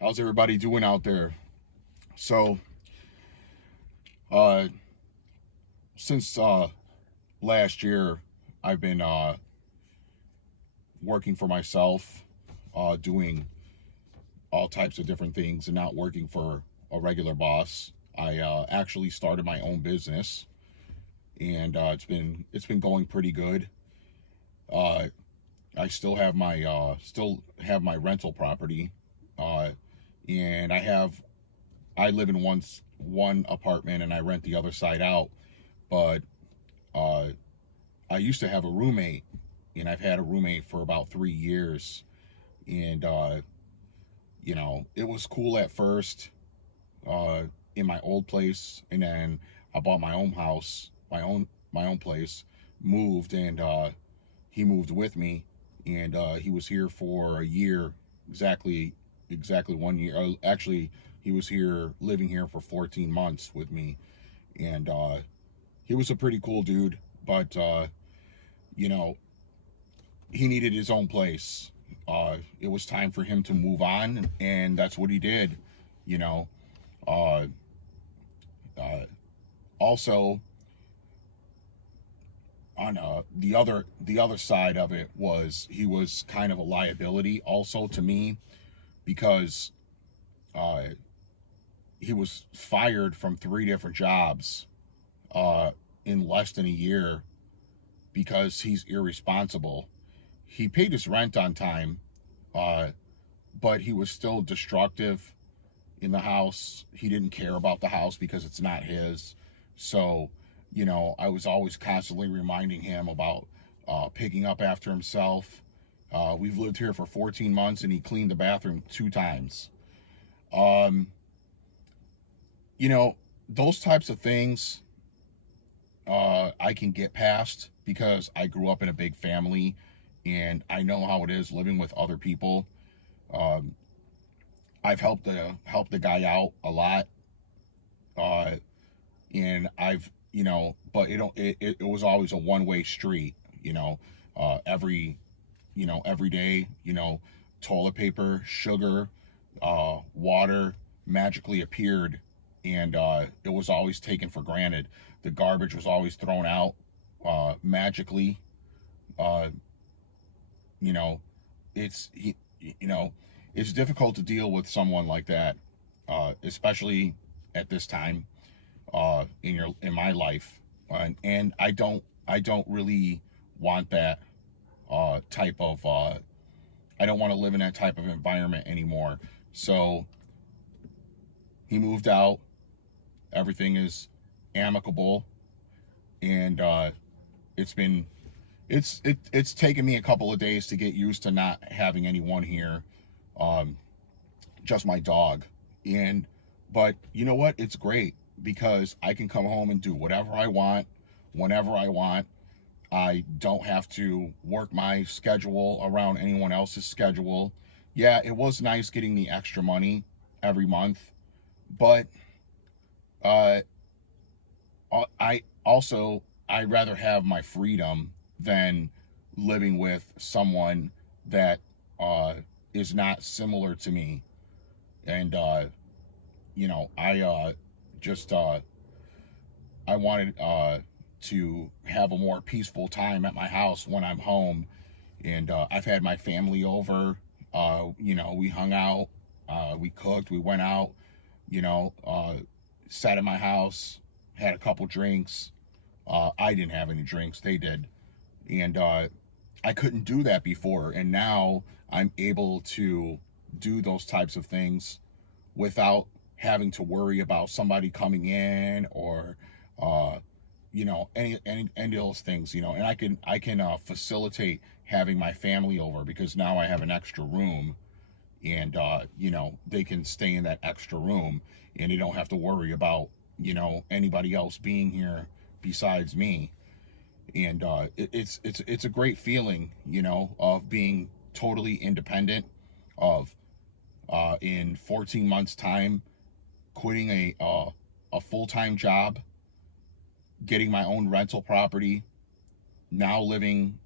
How's everybody doing out there? So, uh, since last year, I've been working for myself, doing all types of different things, and not working for a regular boss. I actually started my own business, and it's been going pretty good. Uh, I still have my rental property, uh, and I live in one apartment, and I rent the other side out. But uh, I used to have a roommate, and I've had a roommate for about 3 years. And it was cool at first, uh, in my old place, and then I bought my own house, my own place, moved, and he moved with me, and he was here for a year, exactly 1 year. Actually, he was here, living here for 14 months with me, and he was a pretty cool dude, but you know he needed his own place. It was time for him to move on, and that's what he did. You know, uh, uh, also on the other side of it was he was kind of a liability also to me because uh, he was fired from three different jobs uh, in less than a year because he's irresponsible. He paid his rent on time, uh, but he was still destructive in the house. He didn't care about the house because it's not his. So, I was always constantly reminding him about picking up after himself. We've lived here for 14 months, and he cleaned the bathroom 2 times. Um, you know, those types of things I can get past because I grew up in a big family, and I know how it is living with other people. Um, I've helped the guy out a lot, uh, and but it was always a one-way street. Every every day, toilet paper, sugar, water magically appeared, and it was always taken for granted. The garbage was always thrown out magically. Uh, you know, it's you know, it's difficult to deal with someone like that, especially at this time in my life, and I don't really want that type of I don't want to live in that type of environment anymore. So he moved out. Everything is amicable, and it's been it's taken me a couple of days to get used to not having anyone here, um, just my dog. And but you know what? It's great because I can come home and do whatever I want, whenever I want. I don't have to work my schedule around anyone else's schedule. Yeah, it was nice getting the extra money every month, but uh, I also I'd rather have my freedom than living with someone that uh, is not similar to me. And I just I wanted to have a more peaceful time at my house when I'm home, and I've had my family over. We hung out, we cooked, we went out, you know, uh, sat at my house, had a couple drinks. I didn't have any drinks, they did. And I couldn't do that before. And now I'm able to do those types of things without having to worry about somebody coming in or, uh, any of those things, and I can facilitate having my family over because now I have an extra room, and they can stay in that extra room, and they don't have to worry about anybody else being here besides me. And it's a great feeling, of being totally independent, of in 14 months time quitting a full-time job, getting my own rental property, now living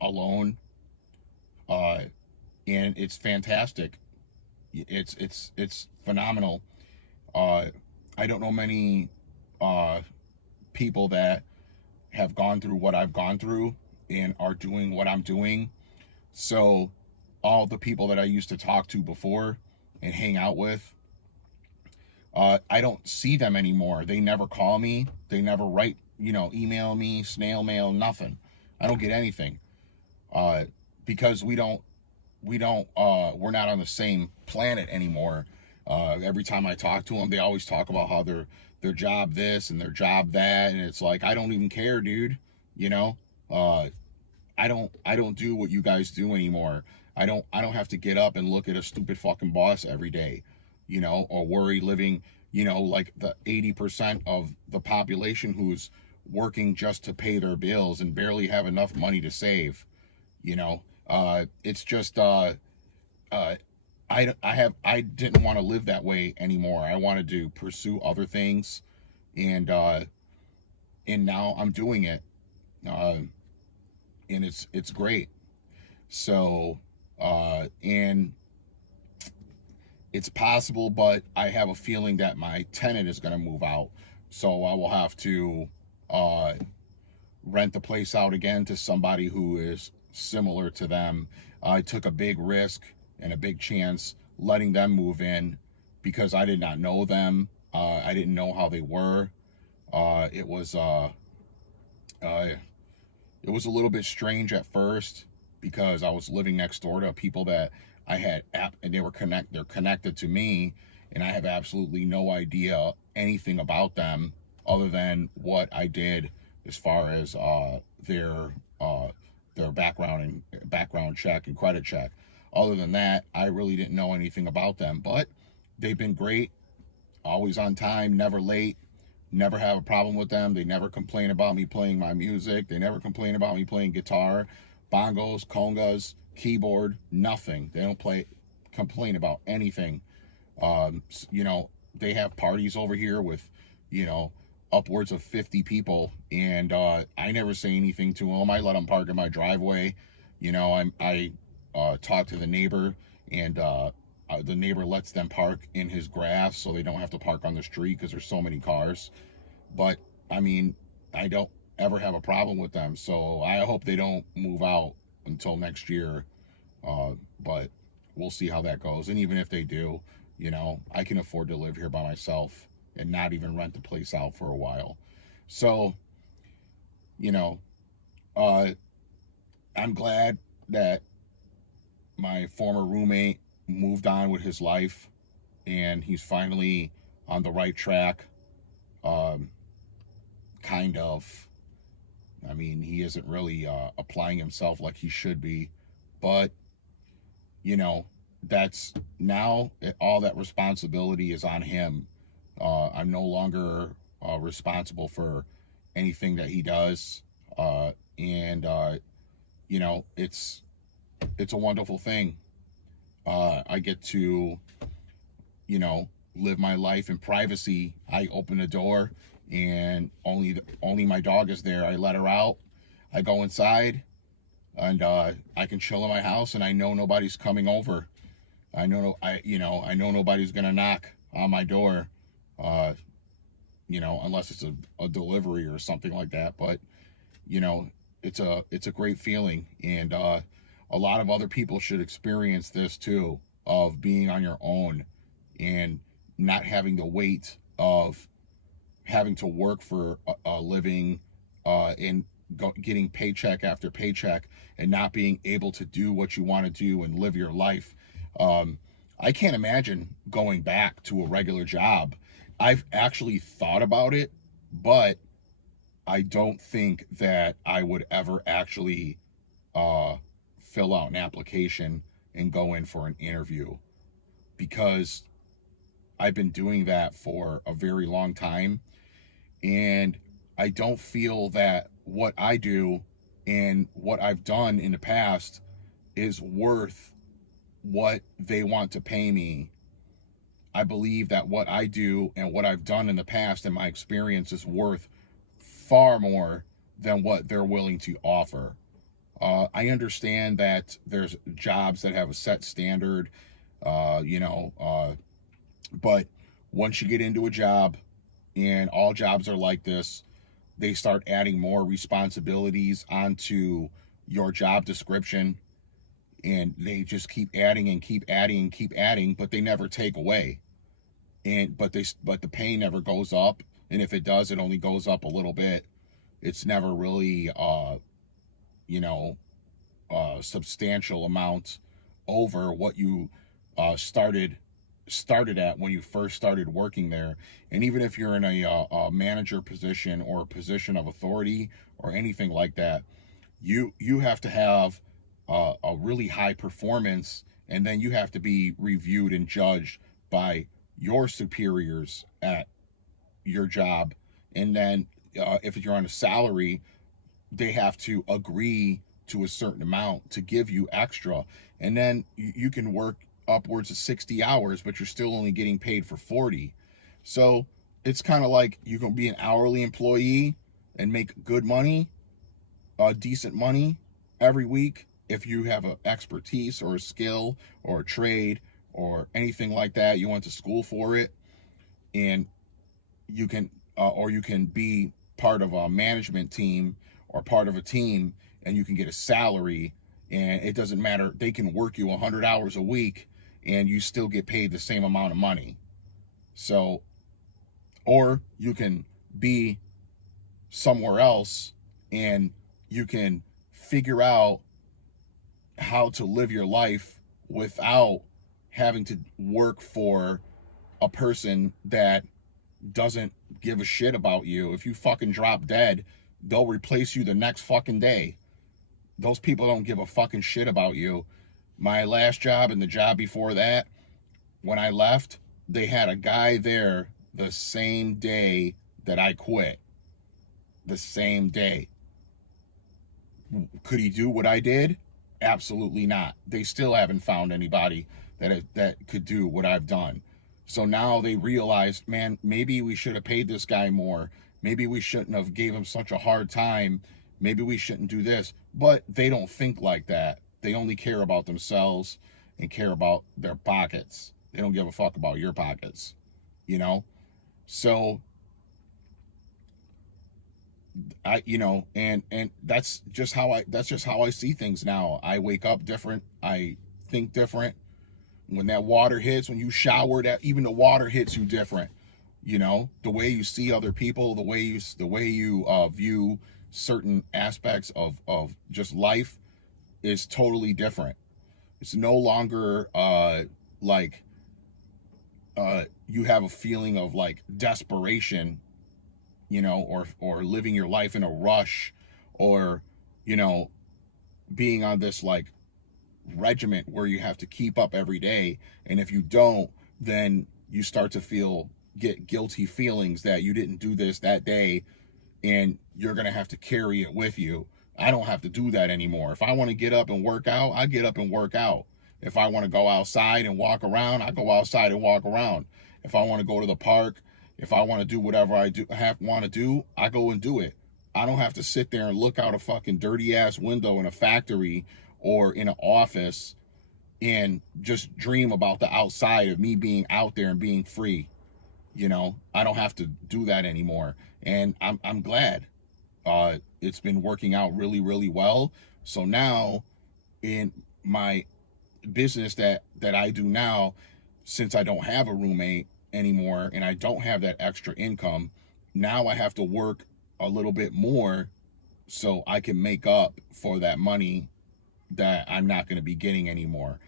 alone, uh, and it's fantastic. It's phenomenal. uh I don't know many uh people that have gone through what I've gone through and are doing what I'm doing. So all the people that I used to talk to before and hang out with, I don't see them anymore. They never call me. They never write, email me, snail mail, nothing. I don't get anything, uh, because we're not on the same planet anymore. Every time I talk to them, they always talk about how their job this and their job that, and it's like, I don't even care, dude. You know, uh, I don't do what you guys do anymore. I don't have to get up and look at a stupid fucking boss every day, or worry living, like the 80% of the population who's working just to pay their bills and barely have enough money to save. It's just uh I didn't want to live that way anymore. I wanted to pursue other things, and now I'm doing it. Uh and it's great. So and it's possible, but I have a feeling that my tenant is going to move out, so I will have to uh rent the place out again to somebody who is similar to them. I took a big risk and a big chance letting them move in because I did not know them. I didn't know how they were. Uh, it was uh, uh, it was a little bit strange at first because I was living next door to people that I had and they're connected to me, and I have absolutely no idea anything about them other than what I did as far as their uh their background check and credit check. Other than that, I really didn't know anything about them, but they've been great, always on time, never late. Never have a problem with them. They never complain about me playing my music. They never complain about me playing guitar, bongos, congas, keyboard, nothing. They don't complain about anything. They have parties over here with, you know, upwards of 50 people, and I never say anything to them. I let them park in my driveway. I talk to the neighbor, and the neighbor lets them park in his grass so they don't have to park on the street because there's so many cars. But I mean, I don't ever have a problem with them, so I hope they don't move out until next year. But we'll see how that goes. And even if they do, I can afford to live here by myself and not even rent the place out for a while. So, you know, uh, I'm glad that my former roommate moved on with his life and he's finally on the right track. Um, kind of. I mean, he isn't really applying himself like he should be, but you know, that's now all that responsibility is on him. I'm no longer responsible for anything that he does, and it's a wonderful thing. I get to live my life in privacy. I open the door, and only my dog is there. I let her out. I go inside, and I can chill in my house, and I know nobody's coming over. I know nobody's gonna knock on my door, uh, unless it's a delivery or something like that. But you know, it's a great feeling, and a lot of other people should experience this too, of being on your own and not having the weight of having to work for a living, and getting paycheck after paycheck and not being able to do what you want to do and live your life. Um, I can't imagine going back to a regular job. I've actually thought about it, but I don't think that I would ever actually uh, fill out an application and go in for an interview because I've been doing that for a very long time, and I don't feel that what I do and what I've done in the past is worth what they want to pay me. I believe that what I do and what I've done in the past and my experience is worth far more than what they're willing to offer. I understand that there's jobs that have a set standard, You know, but once you get into a job, and all jobs are like this, they start adding more responsibilities onto your job description, and they just keep adding and keep adding and keep adding, but they never take away. And but the pay never goes up, and if it does, it only goes up a little bit. It's never really you know, substantial amount over what you uh, started started at when you first started working there. And even if you're in a manager position or a position of authority or anything like that, you have to have a really high performance, and then you have to be reviewed and judged by your superiors at your job. And then if you're on a salary, they have to agree to a certain amount to give you extra. And then you can work upwards of 60 hours, but you're still only getting paid for 40. So it's kind of like you can be an hourly employee and make good money, decent money every week if you have an expertise or a skill or a trade or anything like that. You went to school for it, and you can or you can be part of a management team or part of a team, and you can get a salary, and it doesn't matter, they can work you 100 hours a week and you still get paid the same amount of money. So, or you can be somewhere else, and you can figure out how to live your life without having to work for a person that doesn't give a shit about you. If you fucking drop dead, they'll replace you the next fucking day. Those people don't give a fucking shit about you. My last job and the job before that, when I left, they had a guy there the same day that I quit. The same day. Could he do what I did? Absolutely not. They still haven't found anybody that could do what I've done. So now they realized, man, maybe we should have paid this guy more. Maybe we shouldn't have gave him such a hard time. Maybe we shouldn't do this. But they don't think like that. They only care about themselves and care about their pockets. They don't give a fuck about your pockets, you know? So and that's just how I see things now. I wake up different. I think different. When that water hits, when you shower, that even the water hits you different. You know, the way you see other people, the way you view certain aspects of just life is totally different. It's no longer like you have a feeling of like desperation, you know, or living your life in a rush, or you know, being on this like regiment where you have to keep up every day, and if you don't, then you start to get guilty feelings that you didn't do this that day, and you're gonna have to carry it with you. I don't have to do that anymore. If I want to get up and work out, I get up and work out. If I want to go outside and walk around, I go outside and walk around. If I want to go to the park, if I want to do whatever want to do, I go and do it. I don't have to sit there and look out a fucking dirty ass window in a factory or in an office and just dream about the outside of me being out there and being free. You know, I don't have to do that anymore, and I'm glad. It's been working out really, really well. So now in my business that I do now, since I don't have a roommate anymore and I don't have that extra income, now I have to work a little bit more so I can make up for that money that I'm not going to be getting anymore.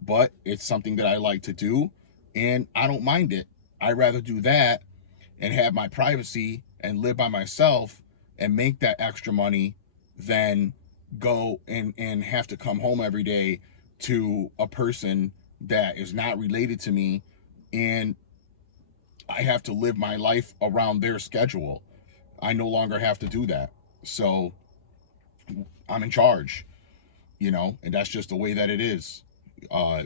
But it's something that I like to do, and I don't mind it. I'd rather do that and have my privacy and live by myself and make that extra money than go and have to come home every day to a person that is not related to me, and I have to live my life around their schedule. I no longer have to do that. So I'm in charge, you know, and that's just the way that it is. Uh,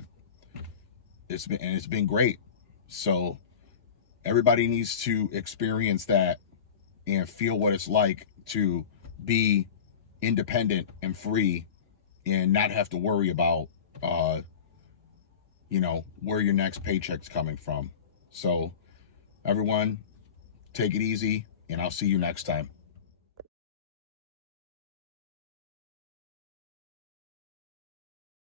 it's been great. So everybody needs to experience that and feel what it's like to be independent and free and not have to worry about you know, where your next paycheck's coming from. So everyone, take it easy, and I'll see you next time.